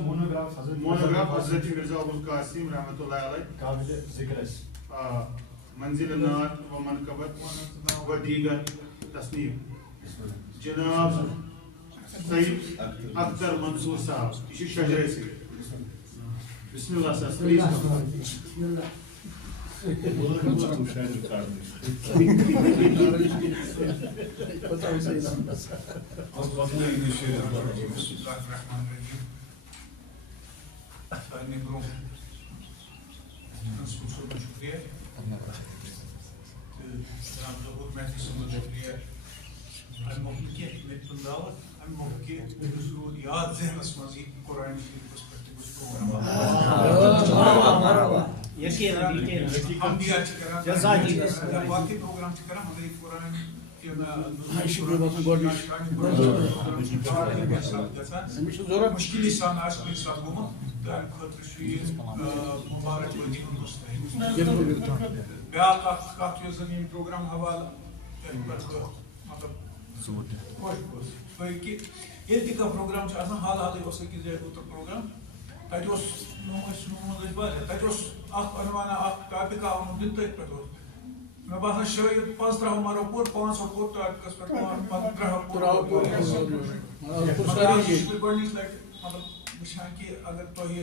Monograph حضرت مرزا ابوالقاسم رحمۃ اللہ علیہ قابل ذکر منزل نار و منقبت و دیگر تصنیف جناب سید اختر منصور صاحب یہ شجرے سے بسم اللہ سر پلیز یاد ذہنس مز قرآن شریفس پہ باقی پروگرام کران مگر یہ قرآن مشکلی سان آس کن سات گومت تو امہ خاطر یہ مبارک ودی بیاکھ کت یس زن پروگرام حوالہ مطلب خوش کہ یل تہ پروگرام حال حالے اس أکِس جایہِ اوترٕ پروگرام تتہِ اوس تتہِ اوس اکھ عنوانہ اکھ ٹاپک آمُت دِنہٕ تٔتھۍ پٮ۪ٹھ اوس مےٚ باسان شاید 15 مَرو پوٚر 5 پوٚر ٹاپکس پٮ۪ٹھ 3 پوٚر گۄڈنِچ لٹہِ مطلب وٕچھان کہ اگر تۄہہِ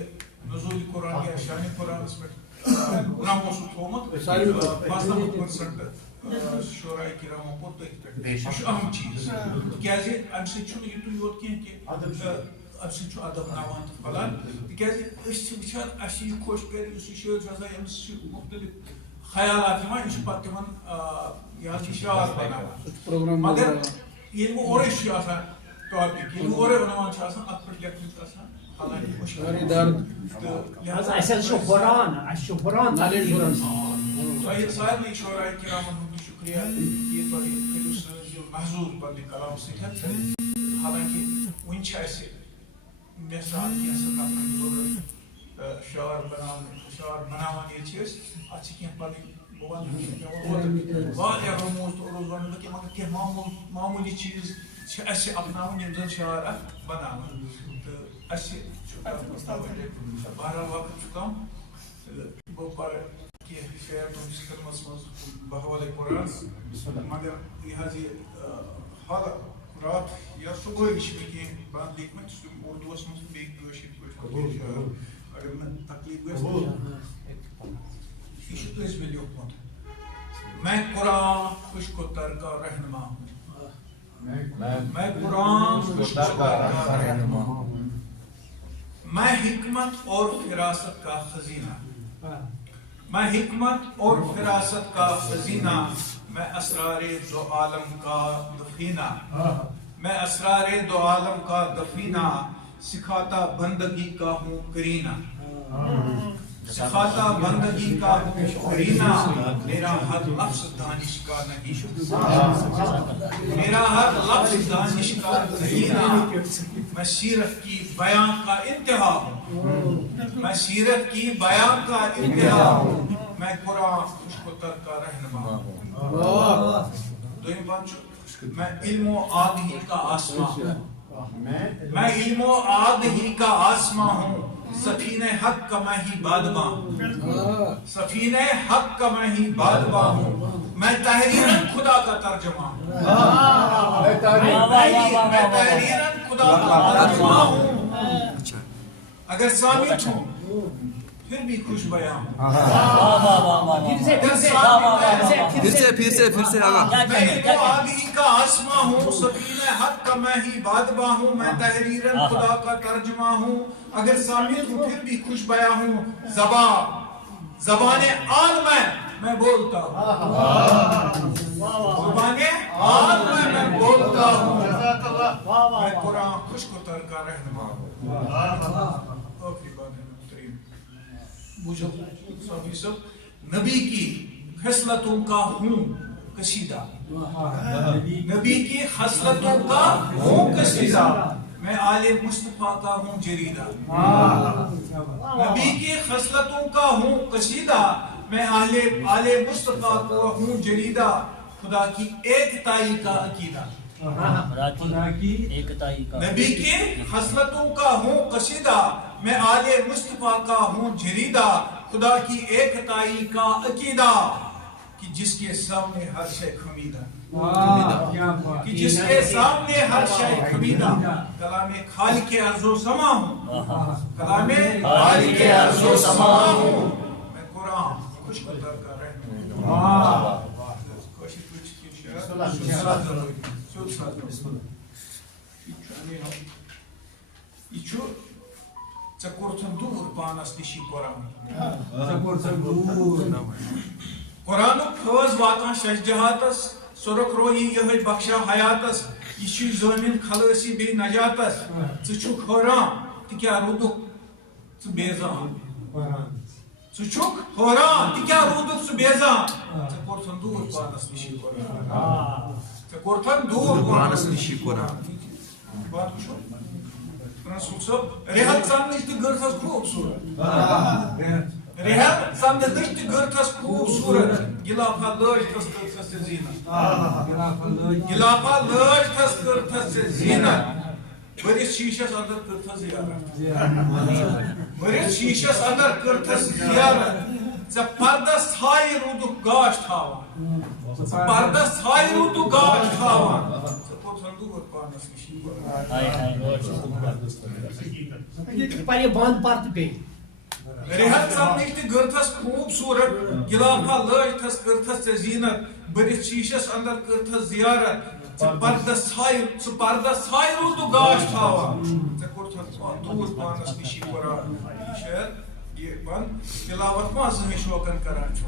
نزول قرآن یا شان قرآنس پٮ۪ٹھ نام اوسوٕ تھوٚومُت 95% شورائے کرامو پوٚر تٔتھۍ پٮ۪ٹھ یہِ چھُ اہم چیٖز تِکیازِ امہِ سۭتۍ چھُنہٕ یِتُے یوت کینٛہہ کہِ امہِ سۭتۍ چھُ ادب ہاوان تہٕ پھلان تِکیازِ أسۍ چھِ وٕچھان اَسہِ چھِ یہِ خۄش کَرِ یُس یہِ شٲعر چھُ آسان أمِس چھِ مختلف خیالات یِوان یہِ چھُ پتہٕ تِمن یہِ حظ یہِ شعار بناوان مگر ییٚلہِ وۄنۍ اورَے چھُ آسان ٹاپِک ییٚلہِ وۄنۍ اورَے عنوان چھُ آسان اَتھ پٮ۪ٹھ لیکھنٕچ آسان حالانکہِ مُشکِل تۄہہِ سارنٕے شورائے کرامن ہُنٛد شُکریہ کہ تۄہہِ کٔرِو سٲنۍ یہِ محظوٗظ پننہِ کلام سۭتۍ حالانکہِ وُنہِ چھِ اَسہِ مےٚ سان کینٛژھن نفرن ضروٗرت شعار بناوان ییٚتہِ چھِ أسۍ اَتھ چھِ کینٛہہ پنٕنۍ بہٕ وَنہٕ واریاہ رموٗز تہٕ عروٗز وَنہٕ بہٕ کینٛہہ مگر کینٛہہ معموٗلی چیٖز چھِ اَسہِ اپناوٕنۍ یِم زن شعار اکھ بناوان تہٕ اَسہِ چھُ بہرحال وقت چھُ کم تہٕ بہٕ پرٕ کینٛہہ شعر تُہٕنٛدِس خدمتس منٛز بحوالے قرآن مگر یہِ حظ یہِ حال رات یا صبحٲے چھِ مےٚ کینٛہہ بنٛد لیکھمٕتۍ تِم اردوٗوس منٛز بیٚیہِ کٲشِر پٲٹھۍ اگر نہٕ تکلیٖف گژھِ یہِ چھُ أسۍ مےٚ لیوٗکھمُت میں قرآن خوش کو تر کا رہنما ہوں میں قرآن خوش کو تر کا رہنما ہوں میں حکمت اور فراست کا خزینہ میں حکمت اور فراست کا خزینہ میں اسرار دو عالم کا دفینہ میں اسرار دو عالم کا دفینہ سکھاتا بندگی کا ہوں کرینہ سکھاتا بندگی کا ہوں کرینہ میرا ہر لفظ دانش کا نہیں میرا ہر لفظ دانش کا نہیں میں سیرت کی بیان کا انتہا ہوں میں سیرت کی بیان کا انتہا ہوں میں قرآن خوش کو تر کا رہنما ہوں دویم بات میں علم و آگ ہی کا آسمان ہوں میں علم و آگ ہی کا آسمان ہوں سفینہ حق کا میں ہی بادباں ہوں سفینہ حق کا میں ہی بادباں ہوں میں تحریراً خدا کا ترجمہ ہوں میں تحریراً خدا کا ترجمہ ہوں اگر سامت ہوں پھر بھی خوش بیاں ہوں پھر سے آگا میں علم و آگی کا آسماں ہوں سفینہ حق کا میں ہی بادباں ہوں میں تحریراً خدا کا ترجمہ ہوں اگر سامت ہوں پھر بھی خوش بیاں ہوں زبان آن میں بولتا ہوں زبان آن میں بولتا ہوں میں قرآن خوش کو تر کا رہنما ہوں آخری بات ہے محترم بوجھو صافی صاحب نبی کی خصلتوں کا ہوں کشیدہ نبی کی خصلتوں کا ہوں کشیدہ میں آل مصطفیٰ کا ہوں جریدہ نبی کی خصلتوں کا ہوں کشیدہ میں آل مصطفیٰ کا ہوں جریدہ خدا کی ایک تائی کا عقیدہ خدا کی ایکتائی کا نبی کی خصلتوں کا ہوں قصیدہ میں آل مصطفیٰ کا ہوں جریدہ خدا کی ایکتائی کا عقیدہ کہ جس کے سامنے ہر شے خمیدہ کہ جس کے سامنے ہر شے خمیدہ کلام خالق ارض و سما ہوں کلام خالق ارض و سما ہوں میں قرآن خوش قدر کا رہنما دور پانس نشی قرآن فوز واتان شش جہاتس سرک روی یہ بخشا حیاتس یہ زمین خلصی بی نجاتس ژھک حیران تکیا رودک بیزان ژھک حیران تکیا رودک بیزان ژے دور پانس نشی قرآن دور پانس نشی قرآن بات وچھو رسول صاحب رحت سمجھ تو گرتس خوبصورت رحت سمجھ تو گرتس خوبصورت گلافہ لٲج تس کٔرتھس ژےٚ زیٖنت گلافہ لٲج تس کٔرتھس ژےٚ زیٖنت بٔرِتھ شیٖشس اندر کٔرتھس زیارت بٔرِتھ شیٖشس اندر کٔرتھس زیارت ژےٚ پردس ژھایہِ روٗدُکھ گاش تھاوان پردس ژھایہِ روٗدُکھ گاش تھاوان دور پانس نشی بند پارت پہ رحت سمجھ تو گرتھس خوبصورت گلافہ لٲج تس کٔرتھس ژےٚ زیٖنت بٔرِتھ شیٖشس اندر کٔرتھس زیارت ژٕ پردس ژھایہِ روٗدُکھ گاش تھاوان ژےٚ کوٚرتھس دور پانس نشی قرآن شاید یہ بند تلاوت ما زٕہٕنۍ شوقن کران چھُ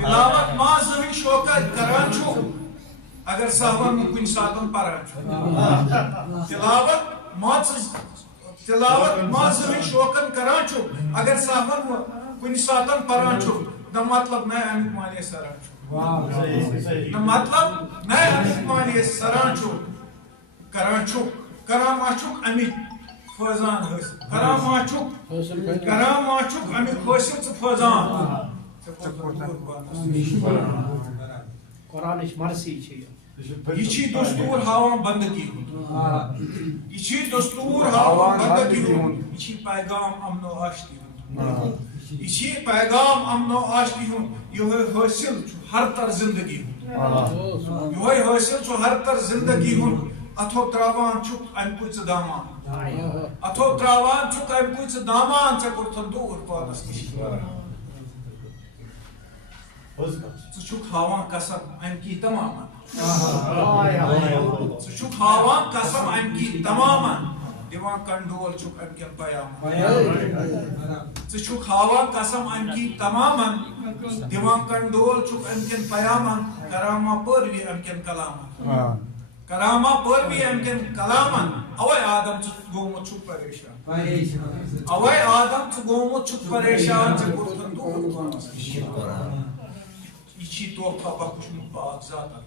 تلاوت ما زٕہٕنۍ شوقن کران چھُ اگر صاحبن کن ساتن پران تلاوت ما زٕہٕنۍ شوقن کران چھُ اگر صاحبن کن ساتن پران چھُ نہ مطلب نہ امیُک معنی سران چھُ نہ مطلب نہ امیُک معنی سران چھُ کران چھُکھ کران ما چھُکھ امیُک فٲضان حٲصِل کران ما چھُکھ امیُک حٲصِل ژٕ فٲضان قرآنٕچ مرثی چھِ یہ چھی دستور ہاوان بندگی ہُنٛد یہ چھی دستور ہاوان بندگی ہُنٛد یہ چھی پیغام امن و آشتی ہُنٛد یہ چھی پیغام امن و آشتی ہُنٛد یہوے حٲصِل چھُ ہر تر زندگی ہُنٛد یہوے حٲصِل چھُ ہر تر زندگی ہُنٛد اتھو تراوان چھُکھ امہِ کُے ژٕ دامان اتھو تراوان چھُکھ امہِ کُے ژٕ دامان ژےٚ کوٚرتھن دوٗر پانس نِش ژٕ چھُکھ ہاوان قسم امہِ کی تمامن ژٕ چھُکھ ہاوان قسم امہِ کی تمامن دِوان کنڈول چھُکھ امہِ کٮ۪ن پیامن ژٕ چھُکھ ہاوان قسم امہِ کی تمامن دِوان کنڈول چھُکھ امہِ کٮ۪ن پیامن کرامہ پٲروی امہِ کٮ۪ن کلامن کرامہ پٲروی امہِ کٮ۪ن کلامن اوے آدم ژٕ گوٚمُت چھُکھ پریشان اوے آدم ژٕ گوٚمُت چھُکھ پریشان ژےٚ کوٚرتھن دوٗر پانس نِش یہ چھی تحفہ بخشمُت پاک ذاتن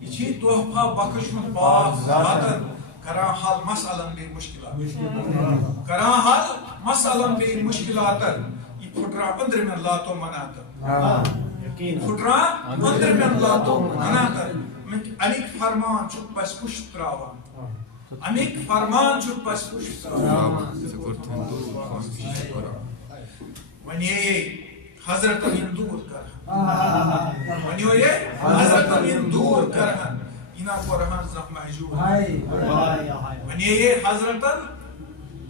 یہ چھی تحفہ بخشمُت پاک ذاتن کران حل مسئلن بے مشکلات کران حل مسئلن بے مشکلاتن یہ پھٹران اندر میں لاتو مناتن پھٹران اندر میں لاتو مناتن امیک فرمان چھُکھ پس پُش تراوان امیک فرمان چھُکھ پس پُش تراوان وۄنۍ حضرتن ین دور کرہن ونیو یہ حضرتن ین دور کرہن ینا قرآن زخ محجور ونیو یہ حضرتن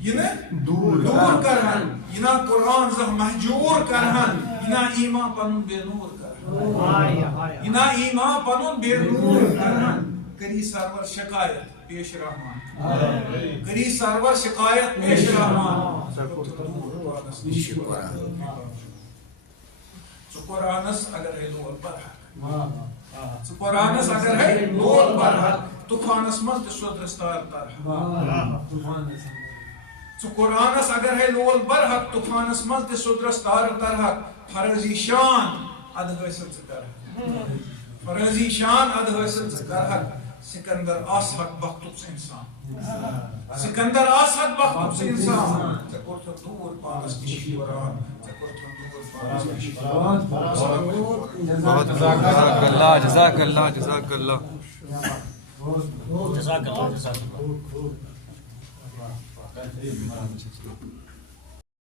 ین دور کرہن ینا قرآن زخ محجور کرہن ینا ایمان پنن بے نور کرہن ینا ایمان پنن بے نور کرہن کری سرور شکایت پیش رحمان کری سرور شکایت پیش رحمان قرآنس اگر ہے لول برحق قرآنس اگر ہے لول برحق طوفانس مز تہ سودرستار ترحق قرآنس اگر ہے لول برحق طوفانس مز تہ سودرستار ترحق فرضی شان اد حاصل ژٕ کرحق فرضی شان اد حاصل ژٕ کرحق سکندر آسحق وقتُک انسان سکندر آسحق وقتُک انسان ژےٚ کوٚرتھن دوٗر پانس نِش قرآن ژےٚ کوٚرتھن جزاک اللہ جزاک اللہ جزاک اللہ جزاک اللہ جزاک اللہ.